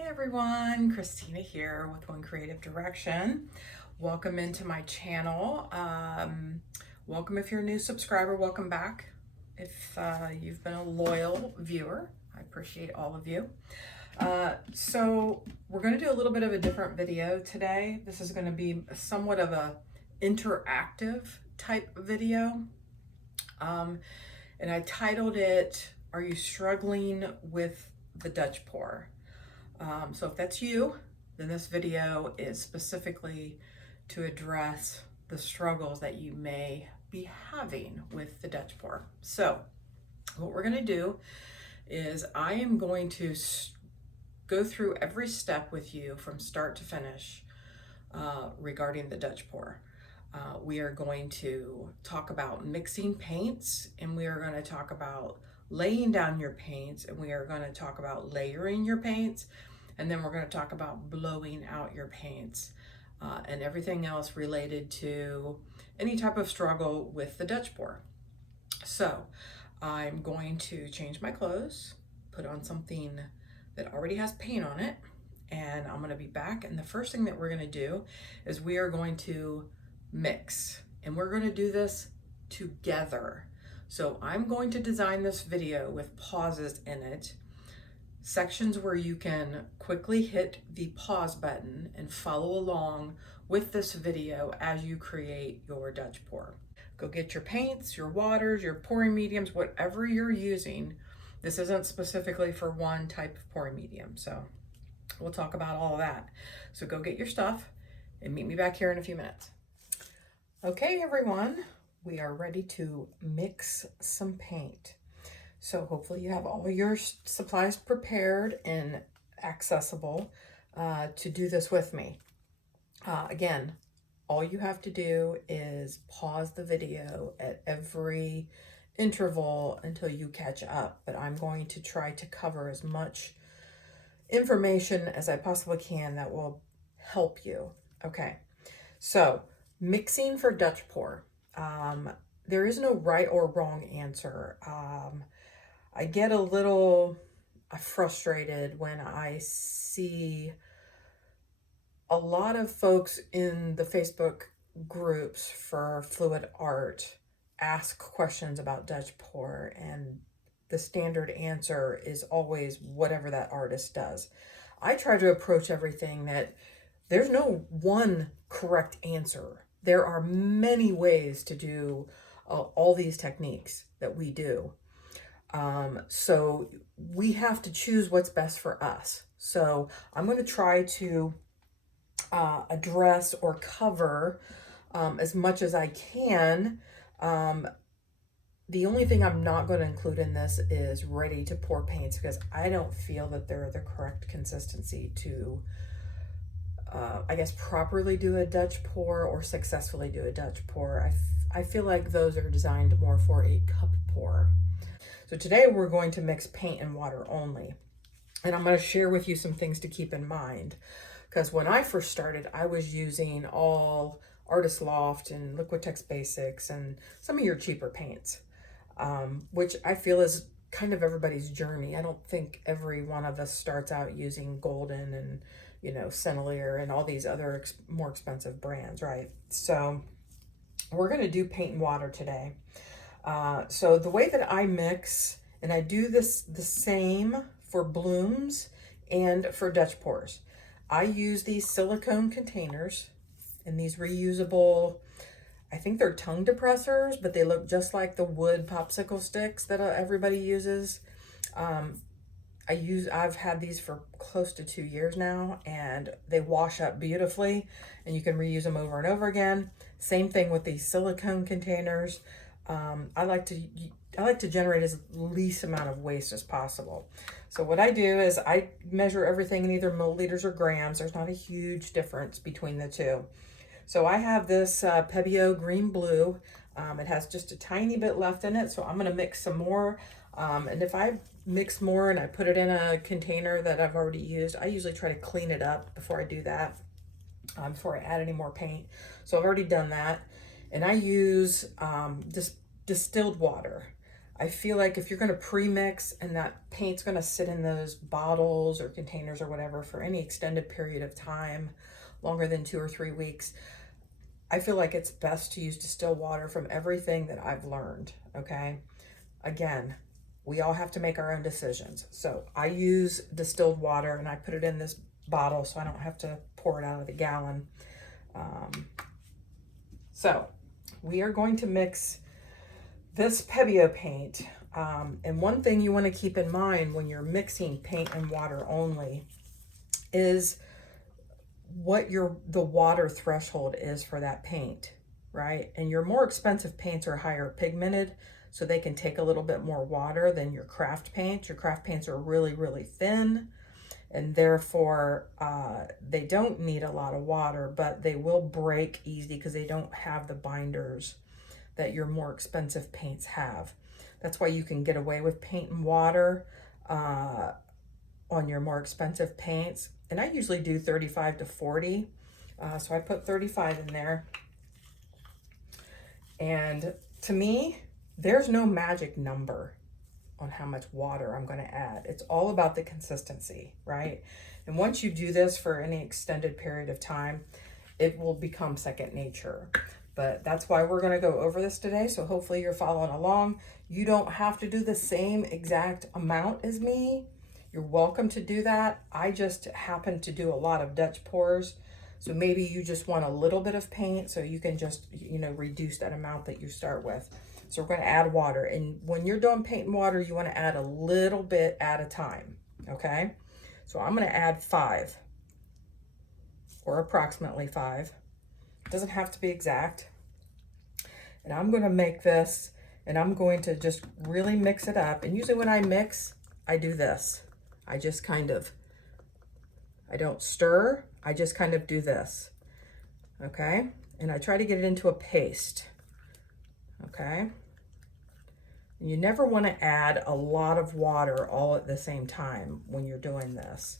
Hey everyone, Christina here with One Creative Direction. Welcome into my channel. Welcome if you're a new subscriber, welcome back. If you've been a loyal viewer, I appreciate all of you. So we're going to do a little bit of a different video today. This is going to be somewhat of a interactive type video. And I titled it, Are You Struggling with the Dutch Pour? So if that's you, then this video is specifically to address the struggles that you may be having with the Dutch pour. So what we're going to do is I am going to go through every step with you from start to finish regarding the Dutch pour. We are going to talk about mixing paints, and we are going to talk about laying down your paints, and we are going to talk about layering your paints, and then we're going to talk about blowing out your paints and everything else related to any type of struggle with the Dutch pour. So I'm going to change my clothes, put on something that already has paint on it, and I'm going to be back. And the first thing that we're going to do is we are going to mix, and we're going to do this together. So I'm going to design this video with pauses in it, sections where you can quickly hit the pause button and follow along with this video as you create your Dutch pour. Go get your paints, your waters, your pouring mediums, whatever you're using. This isn't specifically for one type of pouring medium, so we'll talk about all of that. So go get your stuff and meet me back here in a few minutes. Okay, everyone, we are ready to mix some paint. So hopefully you have all your supplies prepared and accessible to do this with me. Again, all you have to do is pause the video at every interval until you catch up. But I'm going to try to cover as much information as I possibly can that will help you. Okay, so mixing for Dutch pour. There is no right or wrong answer. I get a little frustrated when I see a lot of folks in the Facebook groups for fluid art ask questions about Dutch pour, and the standard answer is always whatever that artist does. I try to approach everything that there's no one correct answer. There are many ways to do all these techniques that we do. So we have to choose what's best for us. So I'm going to try to address or cover as much as I can. The only thing I'm not going to include in this is ready to pour paints, because I don't feel that they're the correct consistency to, I guess, properly do a Dutch pour or successfully do a Dutch pour. I feel like those are designed more for a cup pour. So today we're going to mix paint and water only. And I'm going to share with you some things to keep in mind. Because when I first started, I was using all Artist Loft and Liquitex Basics and some of your cheaper paints, which I feel is kind of everybody's journey. I don't think every one of us starts out using Golden and, Sennelier and all these other more expensive brands, right? So we're going to do paint and water today. So the way that I mix, and I do this the same for blooms and for Dutch pours. I use these silicone containers and these reusable, I think they're tongue depressors, but they look just like the wood popsicle sticks that everybody uses. I've had these for close to 2 years now, and they wash up beautifully, and you can reuse them over and over again. Same thing with these silicone containers. I like to generate as least amount of waste as possible. So what I do is I measure everything in either milliliters or grams. There's not a huge difference between the two. So I have this Pebeo Green Blue. It has just a tiny bit left in it, so I'm going to mix some more. And if I mix more and I put it in a container that I've already used, I usually try to clean it up before I do that, before I add any more paint. So I've already done that. And I use distilled water. I feel like if you're going to pre-mix and that paint's going to sit in those bottles or containers or whatever for any extended period of time, longer than 2 or 3 weeks, I feel like it's best to use distilled water from everything that I've learned, okay? Again, we all have to make our own decisions. So I use distilled water and I put it in this bottle so I don't have to pour it out of the gallon. So we are going to mix this Pebeo paint. And one thing you want to keep in mind when you're mixing paint and water only is what the water threshold is for that paint, right? And your more expensive paints are higher pigmented, so they can take a little bit more water than your craft paints. Your craft paints are really, really thin, and therefore they don't need a lot of water, but they will break easy because they don't have the binders that your more expensive paints have. That's why you can get away with paint and water on your more expensive paints. And I usually do 35 to 40. So I put 35 in there. And to me, there's no magic number on how much water I'm going to add. It's all about the consistency, right? And once you do this for any extended period of time, it will become second nature. But that's why we're going to go over this today. So hopefully you're following along. You don't have to do the same exact amount as me. You're welcome to do that. I just happen to do a lot of Dutch pours. So maybe you just want a little bit of paint, so you can just, reduce that amount that you start with. So we're going to add water. And when you're doing paint and water, you want to add a little bit at a time. Okay. So I'm going to add 5, or approximately 5. It doesn't have to be exact. And I'm going to make this, and I'm going to just really mix it up. And usually when I mix, I do this. I just I don't stir. I just kind of do this. Okay. And I try to get it into a paste. Okay. And you never want to add a lot of water all at the same time when you're doing this.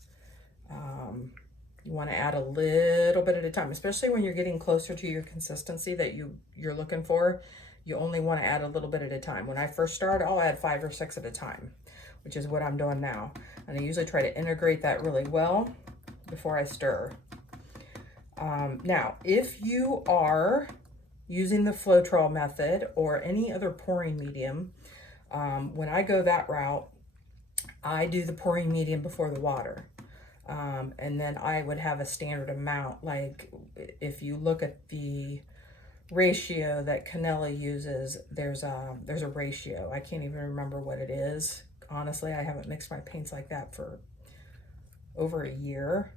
You want to add a little bit at a time, especially when you're getting closer to your consistency that you're looking for. You only want to add a little bit at a time. When I first start, I'll add 5 or 6 at a time, which is what I'm doing now. And I usually try to integrate that really well before I stir. Now, if you are using the Floetrol method or any other pouring medium, when I go that route, I do the pouring medium before the water. And then I would have a standard amount. Like if you look at the ratio that Canella uses, there's a ratio. I can't even remember what it is. Honestly, I haven't mixed my paints like that for over a year.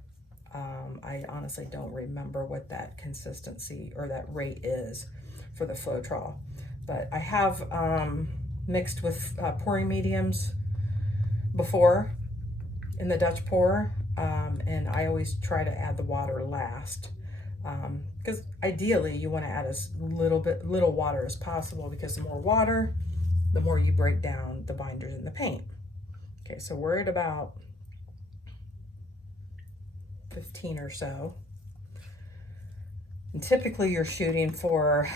I honestly don't remember what that consistency or that rate is for the Floetrol. But I have mixed with pouring mediums before in the Dutch pour, and I always try to add the water last, because ideally you want to add as little water as possible, because the more water, the more you break down the binders in the paint. Okay, so we're at about 15 or so. And typically you're shooting for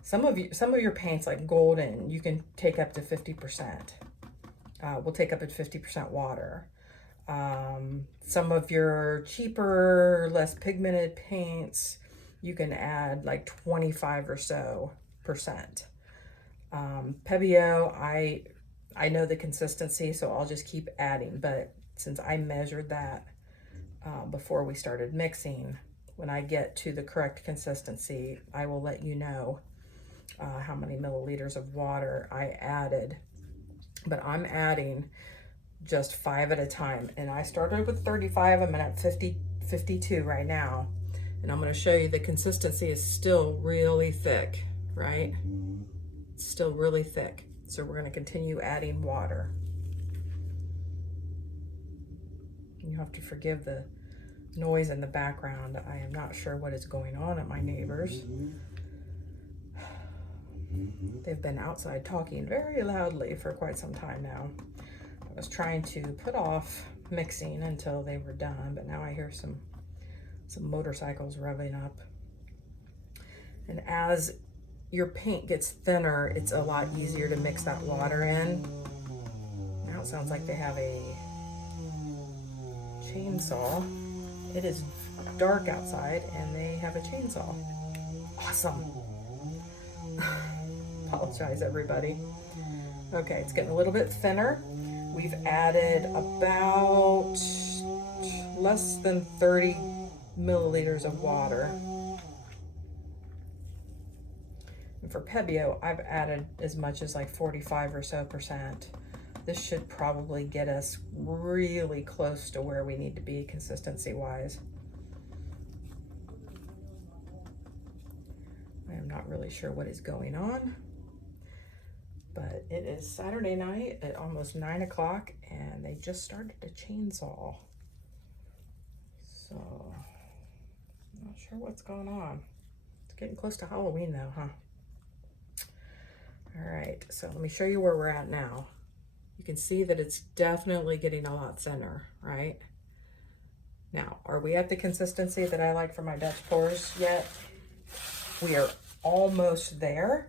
some of your paints, like golden, you can take up to 50%. We'll take up at 50% water. Some of your cheaper, less pigmented paints, you can add like 25 or so percent. Pebeo, I know the consistency, so I'll just keep adding. But since I measured that before we started mixing, when I get to the correct consistency, I will let you know how many milliliters of water I added. But I'm adding just 5 at a time. And I started with 35. I'm at 52 right now. And I'm going to show you the consistency is still really thick, right? It's still really thick. So we're going to continue adding water. You have to forgive the noise in the background. I am not sure what is going on at my neighbors. They've been outside talking very loudly for quite some time now. I was trying to put off mixing until they were done, but now I hear some motorcycles revving up. And as your paint gets thinner, it's a lot easier to mix that water in. Now it sounds like they have a chainsaw. It is dark outside and they have a chainsaw. Awesome. Apologize, everybody. Okay, it's getting a little bit thinner. We've added about less than 30 milliliters of water. And for Pebeo, I've added as much as like 45 or so %. This should probably get us really close to where we need to be consistency-wise. I am not really sure what is going on, but it is Saturday night at almost 9 o'clock and they just started to chainsaw. So, I'm not sure what's going on. It's getting close to Halloween though, huh? All right, so let me show you where we're at now. You can see that it's definitely getting a lot thinner, right? Now, are we at the consistency that I like for my Dutch pours yet? We are almost there.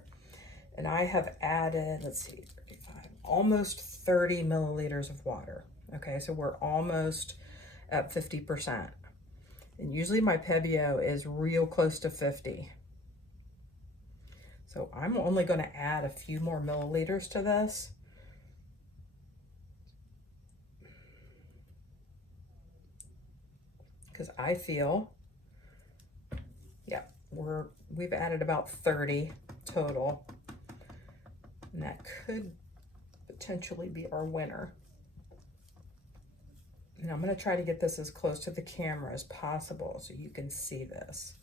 And I have added, let's see, 35, almost 30 milliliters of water. Okay, so we're almost at 50%. And usually my Pebeo is real close to 50. So I'm only going to add a few more milliliters to this. Because I feel, yeah, we've added about 30 total. And that could potentially be our winner. And I'm going to try to get this as close to the camera as possible so you can see this.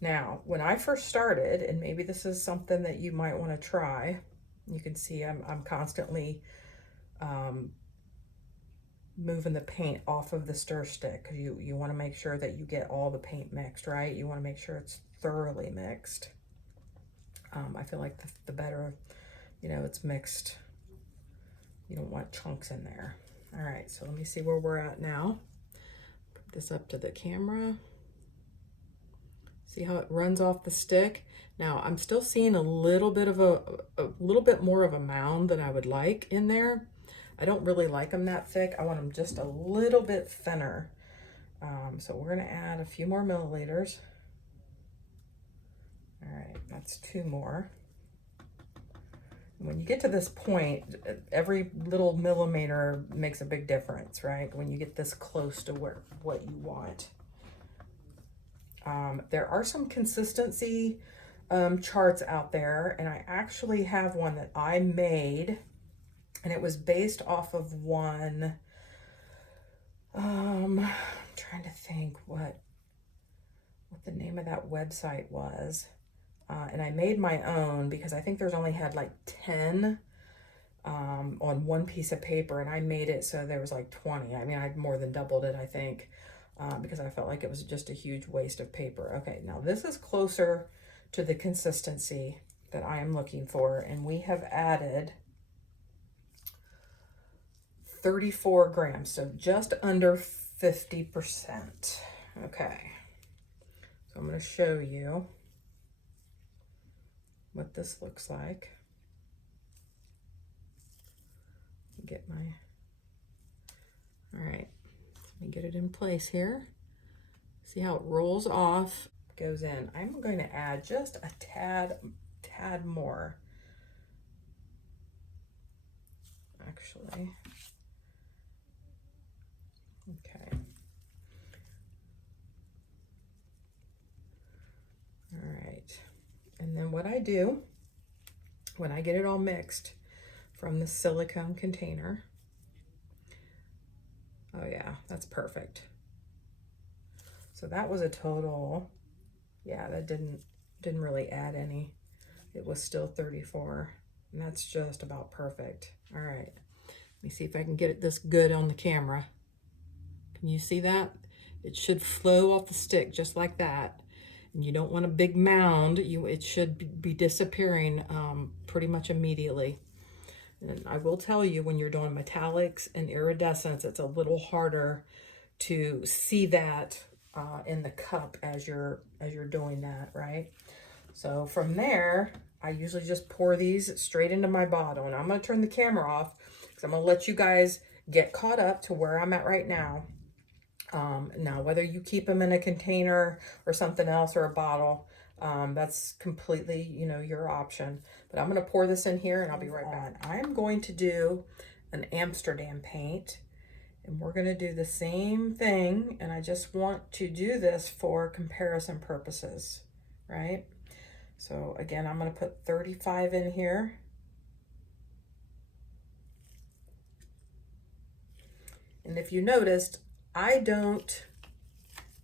Now, when I first started, and maybe this is something that you might want to try, you can see I'm constantly moving the paint off of the stir stick because you want to make sure that you get all the paint mixed, right? You want to make sure it's thoroughly mixed. I feel like the better, you know, it's mixed. You don't want chunks in there. All right, so let me see where we're at now. Put this up to the camera. See how it runs off the stick? Now I'm still seeing a little bit of a little bit more of a mound than I would like in there. I don't really like them that thick. I want them just a little bit thinner. So we're gonna add a few more milliliters. All right, that's 2 more. When you get to this point, every little millimeter makes a big difference, right? When you get this close to what you want. There are some consistency charts out there, and I actually have one that I made, and it was based off of one, I'm trying to think what the name of that website was. And I made my own because I think there's only had like 10 on one piece of paper, and I made it so there was like 20. I mean, I more than doubled it, I think, because I felt like it was just a huge waste of paper. Okay, now this is closer to the consistency that I am looking for, and we have added 34 grams, so just under 50%. Okay, so I'm going to show you what this looks like. Get my, all right, let me get it in place here. See how it rolls off, goes in. I'm going to add just a tad more, actually. Okay. All right. And then what I do, when I get it all mixed from the silicone container, oh yeah, that's perfect. So that was a total, yeah, that didn't really add any. It was still 34, and that's just about perfect. All right, let me see if I can get it this good on the camera. Can you see that? It should flow off the stick just like that. And you don't want a big mound. It should be disappearing pretty much immediately. And I will tell you, when you're doing metallics and iridescence, it's a little harder to see that in the cup as you're doing that, right? So from there, I usually just pour these straight into my bottle. And I'm going to turn the camera off because I'm going to let you guys get caught up to where I'm at right now. Now, whether you keep them in a container or something else or a bottle, that's completely, your option. But I'm going to pour this in here and I'll be right back. I'm going to do an Amsterdam paint. And we're going to do the same thing, and I just want to do this for comparison purposes, right? So again, I'm going to put 35 in here. And if you noticed,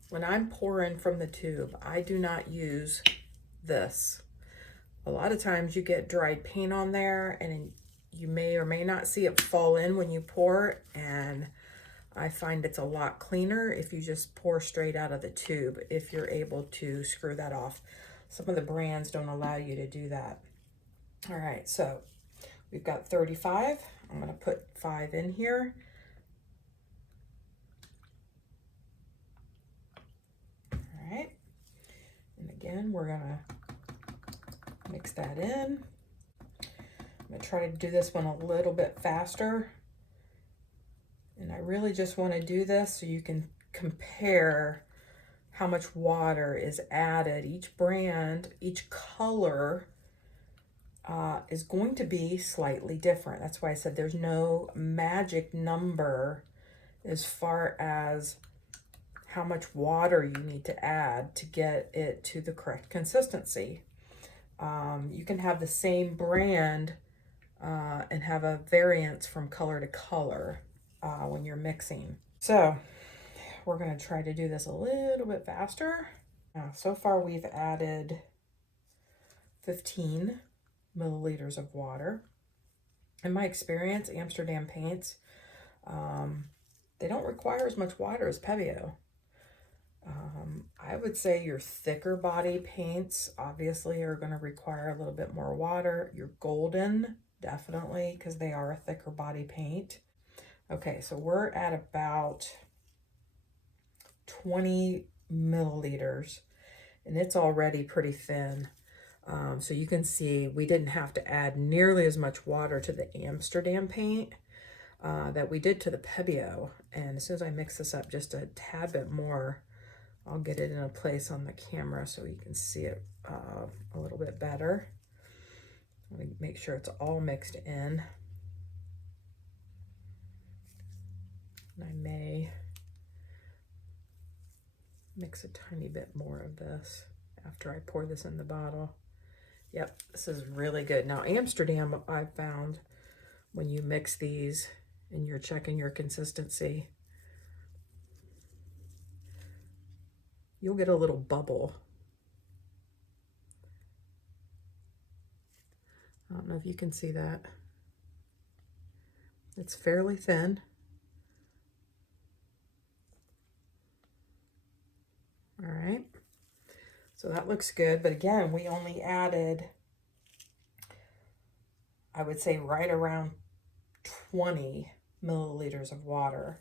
when I'm pouring from the tube, I do not use this. A lot of times you get dried paint on there, and you may or may not see it fall in when you pour, and I find it's a lot cleaner if you just pour straight out of the tube, if you're able to screw that off. Some of the brands don't allow you to do that. All right, so we've got 35. I'm going to put 5 in here. All right, and again, we're going to mix that in. I'm going to try to do this one a little bit faster. And I really just want to do this so you can compare how much water is added. Each brand, each color is going to be slightly different. That's why I said there's no magic number as far as how much water you need to add to get it to the correct consistency. You can have the same brand and have a variance from color to color when you're mixing. So we're going to try to do this a little bit faster. Now, so far we've added 15 milliliters of water. In my experience, Amsterdam paints, they don't require as much water as Pebeo. I would say your thicker body paints obviously are going to require a little bit more water. Your golden, definitely, because they are a thicker body paint. Okay, so we're at about 20 milliliters, and it's already pretty thin. So you can see we didn't have to add nearly as much water to the Amsterdam paint that we did to the Pebeo. And as soon as I mix this up just a tad bit more, I'll get it in a place on the camera so you can see it a little bit better. Let me make sure it's all mixed in. And I may mix a tiny bit more of this after I pour this in the bottle. Yep, this is really good. Now, Amsterdam, I've found when you mix these and you're checking your consistency, you'll get a little bubble. I don't know if you can see that. It's fairly thin. All right, so that looks good. But again, we only added, I would say, right around 20 milliliters of water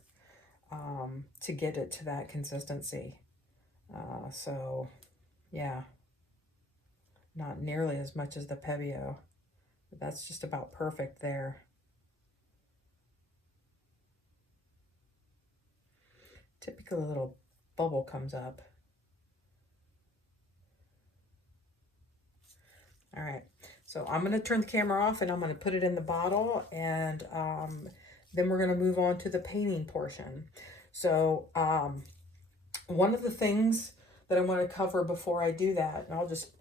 to get it to that consistency. So yeah, not nearly as much as the Pebeo, but that's just about perfect there. Typically a little bubble comes up. All right, so I'm going to turn the camera off and I'm going to put it in the bottle, and then we're going to move on to the painting portion. So one of the things that I want to cover before I do that, and I'll just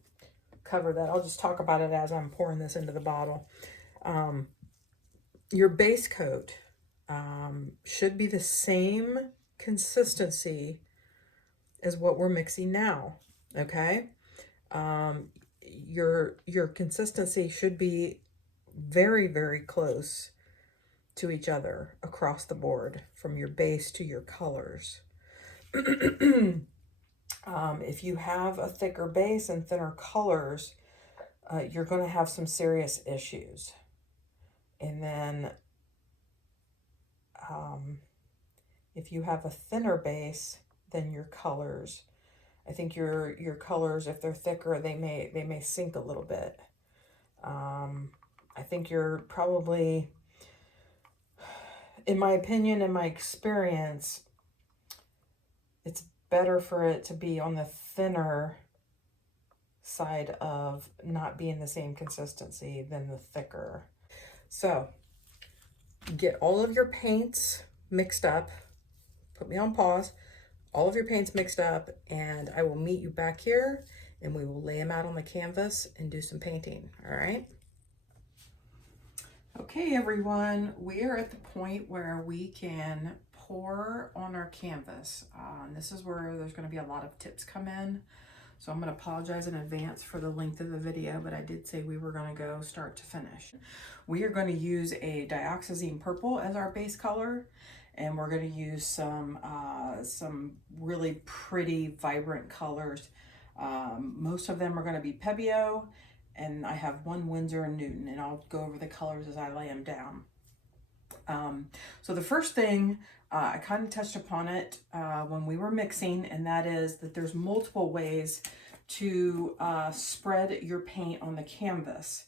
cover that, I'll just talk about it as I'm pouring this into the bottle. Your base coat should be the same consistency as what we're mixing now, okay? Your consistency should be very, very close to each other across the board, from your base to your colors. If you have a thicker base and thinner colors, you're going to have some serious issues. And then if you have a thinner base than your colors, I think your colors, if they're thicker, they may sink a little bit. I think you're probably, in my opinion, in my experience, it's better for it to be on the thinner side of not being the same consistency than the thicker. So get all of your paints mixed up, put me on pause, all of your paints mixed up, and I will meet you back here and we will lay them out on the canvas and do some painting, all right? Okay, everyone, we are at the point where we can pour on our canvas. And this is where there's going to be a lot of tips come in. So I'm going to apologize in advance for the length of the video, but I did say we were going to go start to finish. We are going to use a dioxazine purple as our base color, and we're going to use some really pretty vibrant colors. Most of them are going to be Pebeo, and I have one Winsor and Newton, and I'll go over the colors as I lay them down. So the first thing, I kind of touched upon it when we were mixing, and that is that there's multiple ways to spread your paint on the canvas.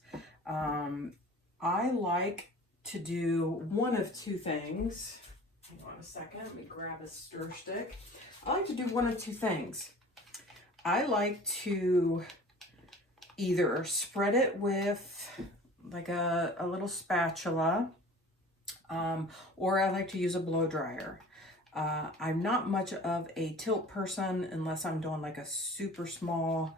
I like to do one of two things. Hang on a second, let me grab a stir stick. I like to do one of two things. I like to either spread it with like a little spatula, or I like to use a blow dryer. I'm not much of a tilt person unless I'm doing like a super small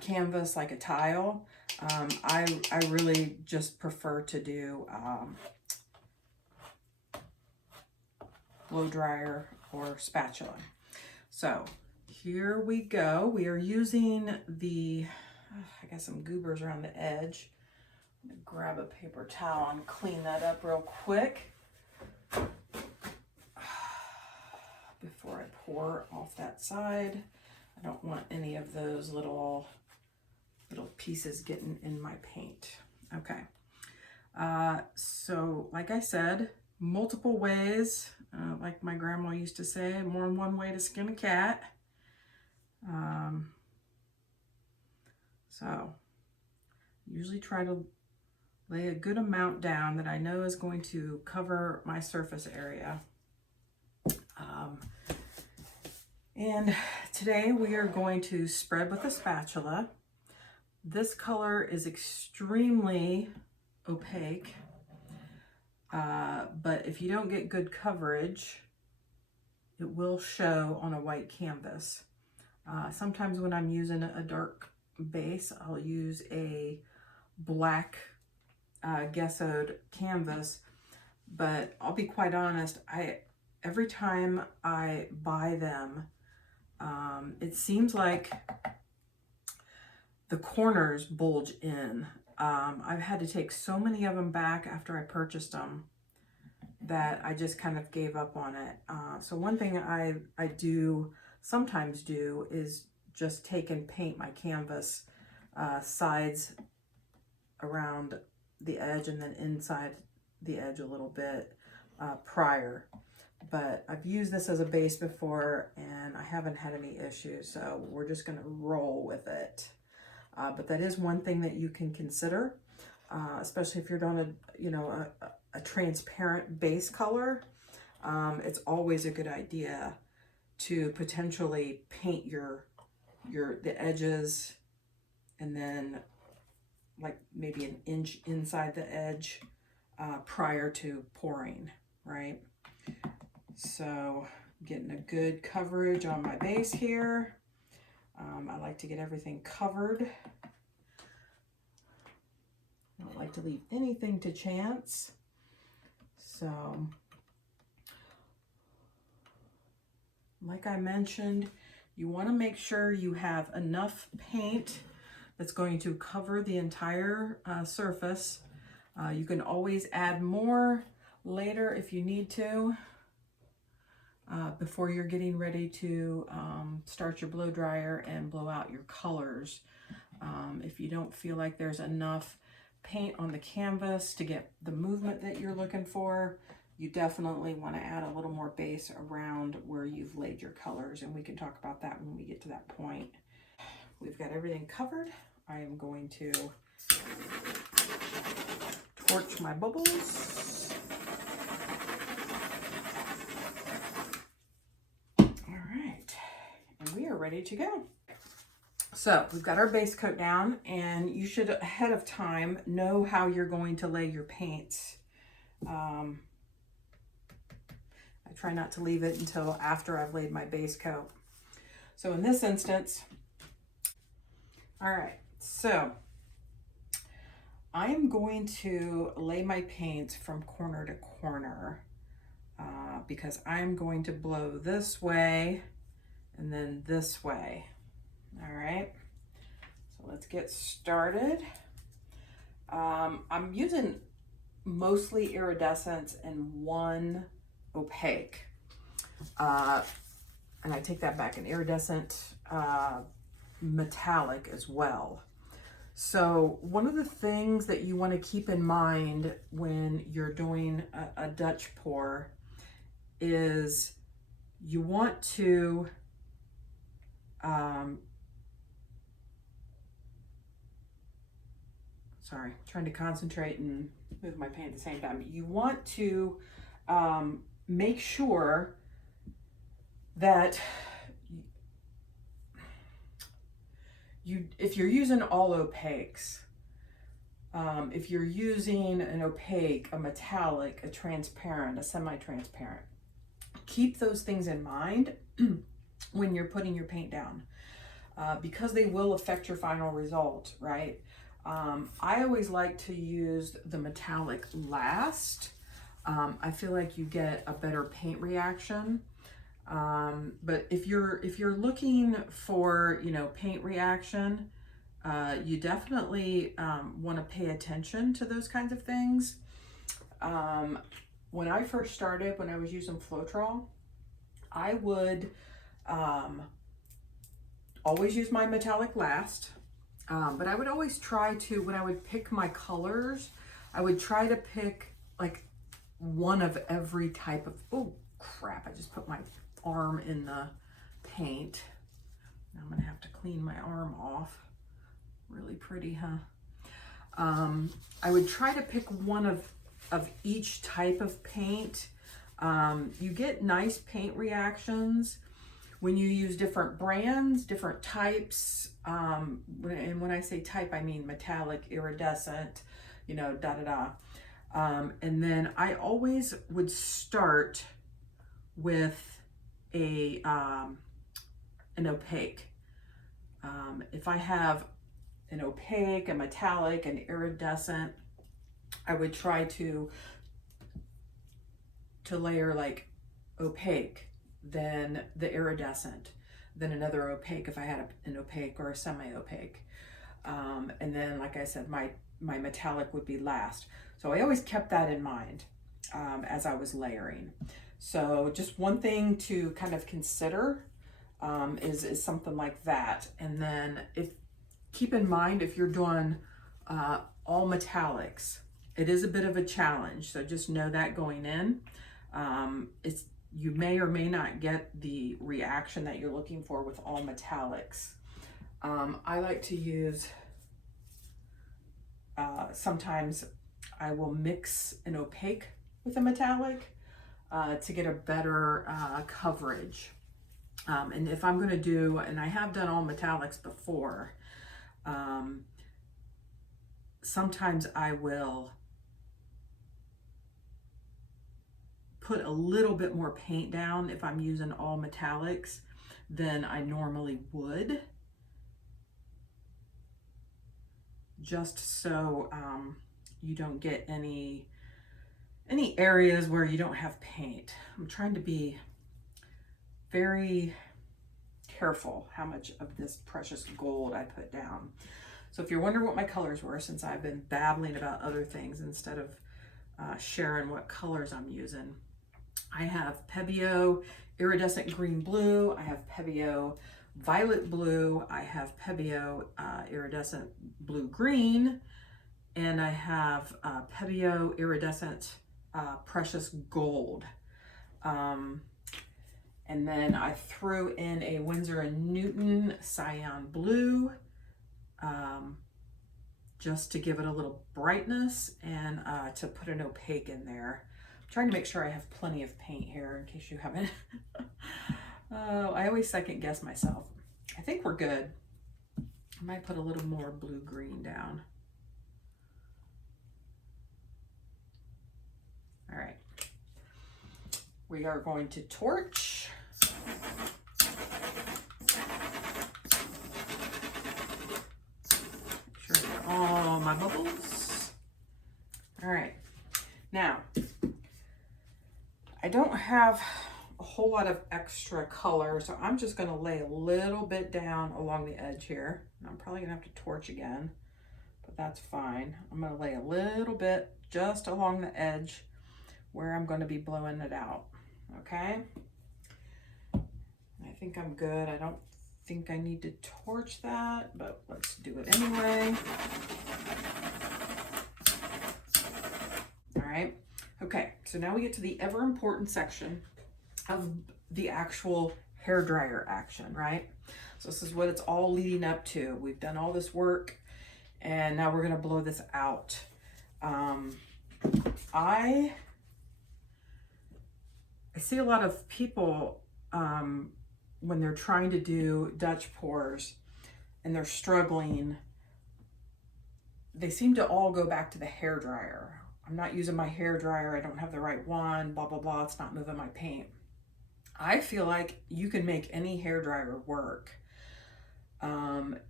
canvas, like a tile. I really just prefer to do blow dryer or spatula. So here we go. We are using the, I got some goobers around the edge. I'm gonna grab a paper towel and clean that up real quick before I pour off that side. I don't want any of those little pieces getting in my paint. Okay, so like I said, multiple ways, like my grandma used to say, more than one way to skin a cat. So usually try to lay a good amount down that I know is going to cover my surface area. And today we are going to spread with a spatula. This color is extremely opaque, but if you don't get good coverage, it will show on a white canvas. Sometimes when I'm using a dark base, I'll use a black gessoed canvas, but I'll be quite honest, every time I buy them, it seems like the corners bulge in. I've had to take so many of them back after I purchased them that I just kind of gave up on it. So one thing I sometimes do is just take and paint my canvas sides around the edge and then inside the edge a little bit prior. But I've used this as a base before and I haven't had any issues, so we're just going to roll with it. But that is one thing that you can consider, especially if you're doing a transparent base color. It's always a good idea to potentially paint the edges, and then like maybe an inch inside the edge prior to pouring, right? So getting a good coverage on my base here. I like to get everything covered. I don't like to leave anything to chance. So, like I mentioned, you want to make sure you have enough paint that's going to cover the entire surface. You can always add more later if you need to, before you're getting ready to start your blow dryer and blow out your colors. If you don't feel like there's enough paint on the canvas to get the movement that you're looking for, you definitely want to add a little more base around where you've laid your colors, and we can talk about that when we get to that point. We've got everything covered. I am going to torch my bubbles. All right, and we are ready to go. So we've got our base coat down, and you should ahead of time know how you're going to lay your paints. I try not to leave it until after I've laid my base coat. So in this instance, all right, so I'm going to lay my paints from corner to corner because I'm going to blow this way and then this way. All right, so let's get started. I'm using mostly iridescent and one opaque. And I take that back, an iridescent metallic as well. So one of the things that you want to keep in mind when you're doing a Dutch pour is you want to sorry, trying to concentrate and move my paint at the same time. You want to make sure that if you're using all opaques, if you're using an opaque, a metallic, a transparent, a semi-transparent, keep those things in mind when you're putting your paint down, because they will affect your final result, right? I always like to use the metallic last. I feel like you get a better paint reaction. But if you're looking for, you know, paint reaction, you definitely want to pay attention to those kinds of things. When I first started, when I was using Floetrol, I would always use my metallic last. But I would always try to, when I would pick my colors, I would try to pick like one of every type of, oh crap, I just put my arm in the paint. Now I'm gonna have to clean my arm off. Really pretty, huh? I would try to pick one of each type of paint. You get nice paint reactions when you use different brands, different types. And when I say type, I mean metallic, iridescent, you know, and then I always would start with an opaque. If I have an opaque, a metallic, an iridescent, I would try to layer like opaque, then the iridescent, then another opaque if I had an opaque or a semi-opaque. And then, like I said, my metallic would be last. So I always kept that in mind as I was layering. So just one thing to kind of consider is something like that. And then keep in mind, if you're doing all metallics, it is a bit of a challenge. So just know that going in. You may or may not get the reaction that you're looking for with all metallics. I like to use, sometimes I will mix an opaque with a metallic to get a better coverage. And if I'm gonna do, and I have done all metallics before, sometimes I will put a little bit more paint down if I'm using all metallics than I normally would, just so you don't get any areas where you don't have paint. I'm trying to be very careful how much of this precious gold I put down. So if you're wondering what my colors were, since I've been babbling about other things instead of sharing what colors I'm using, I have Pebeo iridescent green blue, I have Pebeo violet blue, I have Pebeo iridescent blue green, and I have Pebeo iridescent Precious Gold. And then I threw in a Winsor & Newton Cyan Blue, just to give it a little brightness and to put an opaque in there. I'm trying to make sure I have plenty of paint here in case you haven't. I always second guess myself. I think we're good. I might put a little more blue-green down. All right. We are going to torch. Make sure I get all my bubbles. All right. Now, I don't have a whole lot of extra color, so I'm just going to lay a little bit down along the edge here. I'm probably going to have to torch again, but that's fine. I'm going to lay a little bit just along the edge where I'm going to be blowing it out. Okay, I think I'm good. I don't think I need to torch that, but let's do it anyway. All right, okay, so now we get to the ever important section of the actual hair dryer action, right? So this is what it's all leading up to. We've done all this work and now we're gonna blow this out. I see a lot of people when they're trying to do Dutch pours and they're struggling, they seem to all go back to the hair dryer. I'm not using my hair dryer, I don't have the right one, blah, blah, blah, it's not moving my paint. I feel like you can make any hair dryer work.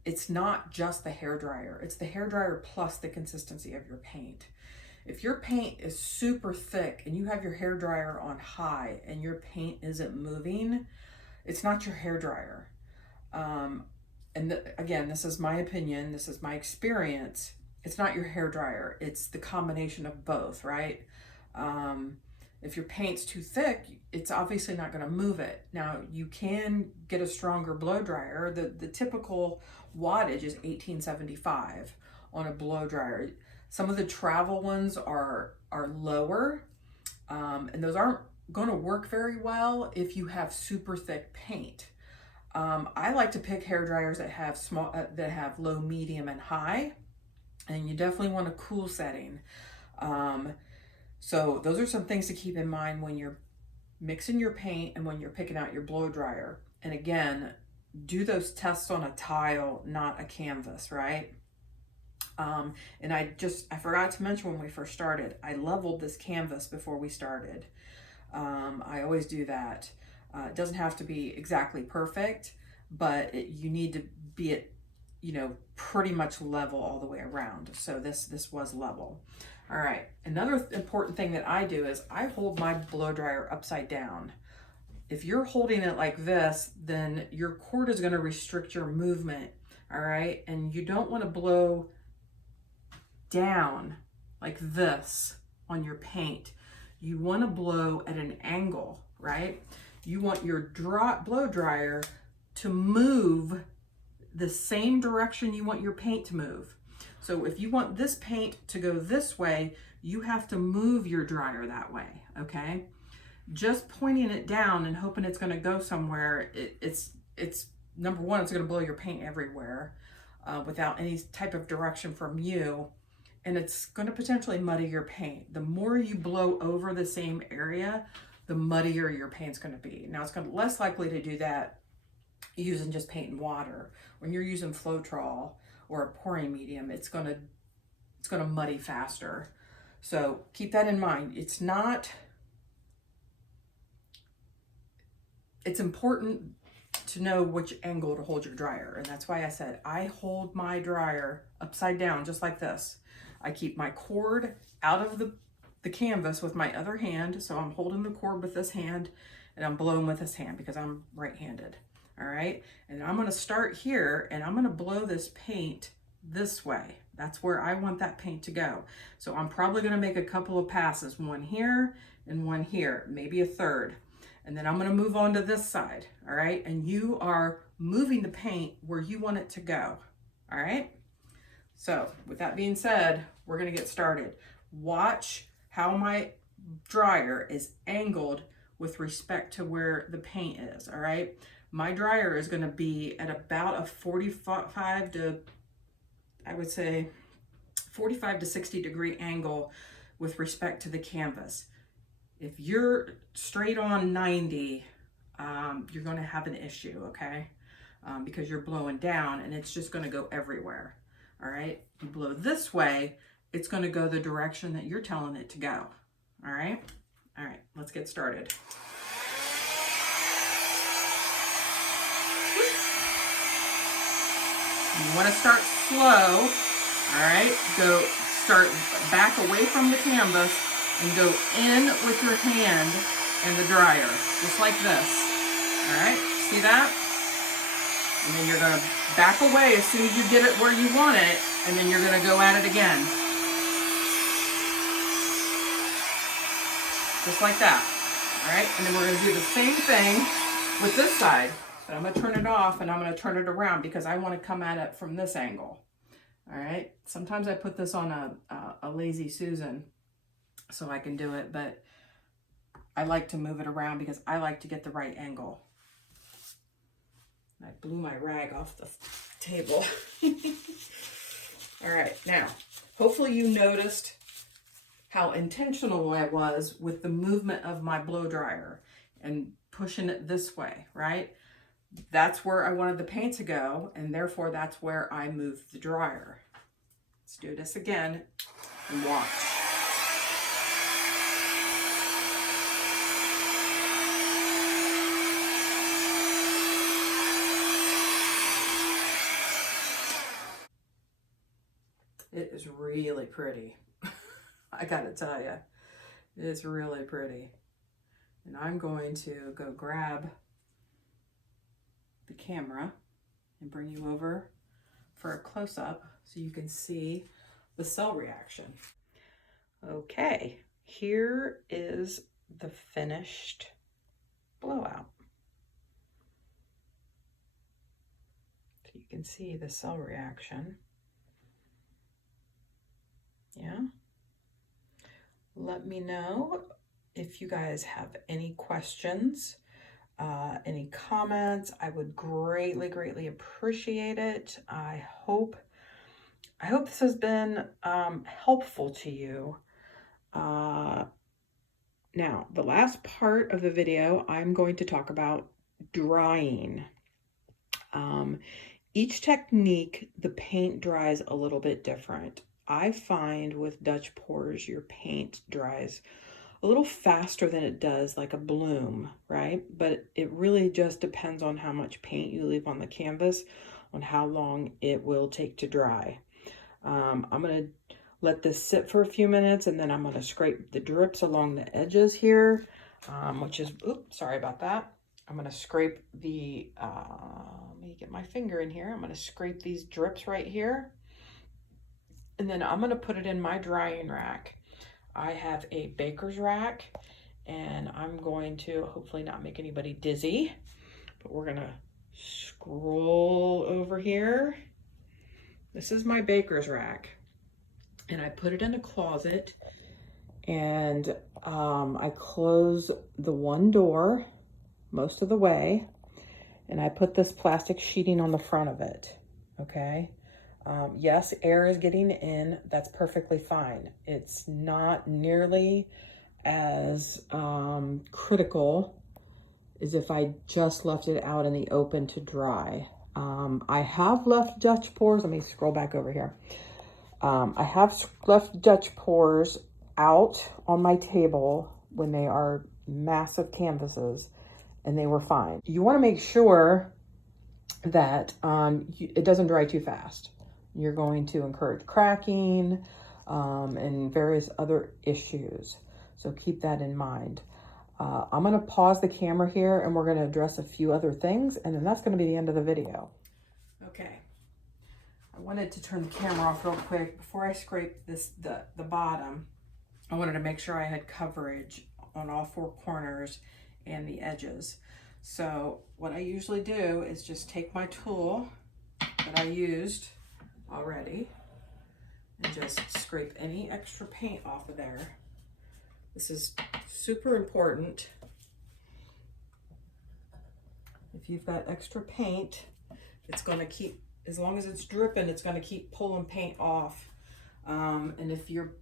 It's not just the hair dryer, it's the hair dryer plus the consistency of your paint. If your paint is super thick and you have your hair dryer on high and your paint isn't moving, it's not your hair dryer. Again, this is my opinion, this is my experience. It's not your hair dryer, it's the combination of both, right? If your paint's too thick, it's obviously not going to move it. Now, you can get a stronger blow dryer. The typical wattage is 1875 on a blow dryer. Some of the travel ones are lower, and those aren't going to work very well if you have super thick paint. I like to pick hair dryers that have low, medium, and high, and you definitely want a cool setting. So those are some things to keep in mind when you're mixing your paint and when you're picking out your blow dryer. And again, do those tests on a tile, not a canvas, right? And I forgot to mention when we first started, I leveled this canvas before we started. I always do that. It doesn't have to be exactly perfect, but you need to be at, pretty much level all the way around. So this was level. All right, another important thing that I do is I hold my blow dryer upside down. If you're holding it like this, then your cord is going to restrict your movement, all right? And you don't want to blow down like this on your paint. You want to blow at an angle, right? You want your blow dryer to move the same direction you want your paint to move. So if you want this paint to go this way, you have to move your dryer that way, okay? Just pointing it down and hoping it's gonna go somewhere, it's number one, it's gonna blow your paint everywhere without any type of direction from you, and it's gonna potentially muddy your paint. The more you blow over the same area, the muddier your paint's gonna be. Now it's less likely to do that using just paint and water. When you're using Floetrol or a pouring medium, it's gonna muddy faster. So keep that in mind. It's important to know which angle to hold your dryer. And that's why I said I hold my dryer upside down, just like this. I keep my cord out of the canvas with my other hand. So I'm holding the cord with this hand and I'm blowing with this hand because I'm right-handed. All right, and I'm gonna start here and I'm gonna blow this paint this way. That's where I want that paint to go. So I'm probably gonna make a couple of passes, one here and one here, maybe a third. And then I'm gonna move on to this side, all right? And you are moving the paint where you want it to go, all right? So with that being said, we're gonna get started. Watch how my dryer is angled with respect to where the paint is, all right? My dryer is gonna be at about a 45 to, I would say, 45 to 60 degree angle with respect to the canvas. If you're straight on 90, you're gonna have an issue, okay? Because you're blowing down and it's just gonna go everywhere, all right? You blow this way, it's gonna go the direction that you're telling it to go, all right? All right, let's get started. You wanna start slow, all right? Start back away from the canvas and go in with your hand in the dryer, just like this, all right? See that? And then you're gonna back away as soon as you get it where you want it, and then you're gonna go at it again. Just like that, all right? And then we're gonna do the same thing with this side. But I'm gonna turn it off and I'm gonna turn it around because I wanna come at it from this angle, all right? Sometimes I put this on a Lazy Susan so I can do it, but I like to move it around because I like to get the right angle. I blew my rag off the table. All right, now, hopefully you noticed how intentional I was with the movement of my blow dryer and pushing it this way, right? That's where I wanted the paint to go, and therefore that's where I moved the dryer. Let's do this again and watch. It is really pretty. I gotta tell you, it's really pretty. And I'm going to go grab the camera and bring you over for a close-up so you can see the cell reaction. Okay, here is the finished blowout. So you can see the cell reaction. Yeah. Let me know if you guys have any questions, any comments. I would greatly, greatly appreciate it. I hope this has been helpful to you. Now, the last part of the video, I'm going to talk about drying. Each technique, the paint dries a little bit different. I find with Dutch pours, your paint dries a little faster than it does like a bloom, right? But it really just depends on how much paint you leave on the canvas, on how long it will take to dry. I'm gonna let this sit for a few minutes and then I'm gonna scrape the drips along the edges here, which is, oops, sorry about that. I'm gonna scrape the, let me get my finger in here. I'm gonna scrape these drips right here. And then I'm gonna put it in my drying rack. I have a baker's rack and I'm going to hopefully not make anybody dizzy, but we're gonna scroll over here. This is my baker's rack and I put it in a closet and I close the one door most of the way and I put this plastic sheeting on the front of it, okay? Yes, air is getting in. That's perfectly fine. It's not nearly as critical as if I just left it out in the open to dry. I have left Dutch pours. Let me scroll back over here. I have left Dutch pours out on my table when they are massive canvases and they were fine. You want to make sure that it doesn't dry too fast. You're going to encourage cracking and various other issues. So keep that in mind. I'm going to pause the camera here and we're going to address a few other things and then that's going to be the end of the video. Okay. I wanted to turn the camera off real quick before I scrape the bottom. I wanted to make sure I had coverage on all four corners and the edges. So what I usually do is just take my tool that I used already and just scrape any extra paint off of there. This is super important. If you've got extra paint, it's going to keep, as long as it's dripping, it's going to keep pulling paint off. And if your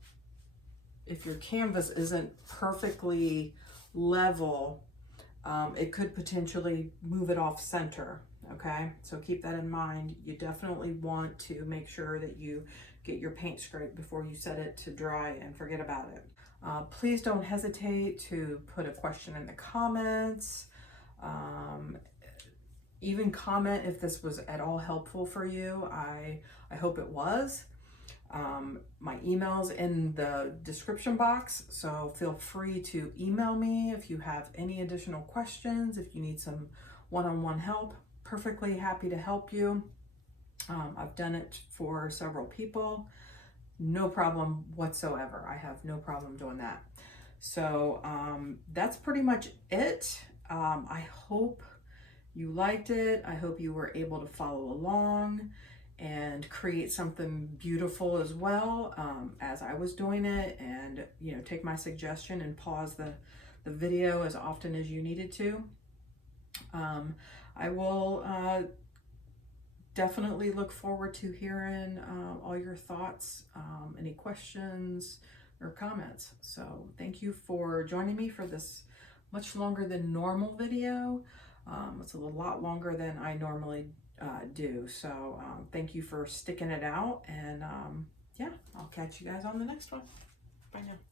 canvas isn't perfectly level, it could potentially move it off center. Okay, so keep that in mind. You definitely want to make sure that you get your paint scraped before you set it to dry and forget about it. Please don't hesitate to put a question in the comments. Even comment if this was at all helpful for you. I hope it was. My email's in the description box, so feel free to email me if you have any additional questions, if you need some one-on-one help. Perfectly happy to help you. I've done it for several people. No problem whatsoever. I have no problem doing that. So that's pretty much it. I hope you liked it. I hope you were able to follow along and create something beautiful as well, as I was doing it, and take my suggestion and pause the video as often as you needed to. I will definitely look forward to hearing all your thoughts, any questions or comments. So thank you for joining me for this much longer than normal video. It's a lot longer than I normally do. So thank you for sticking it out, and yeah, I'll catch you guys on the next one. Bye now.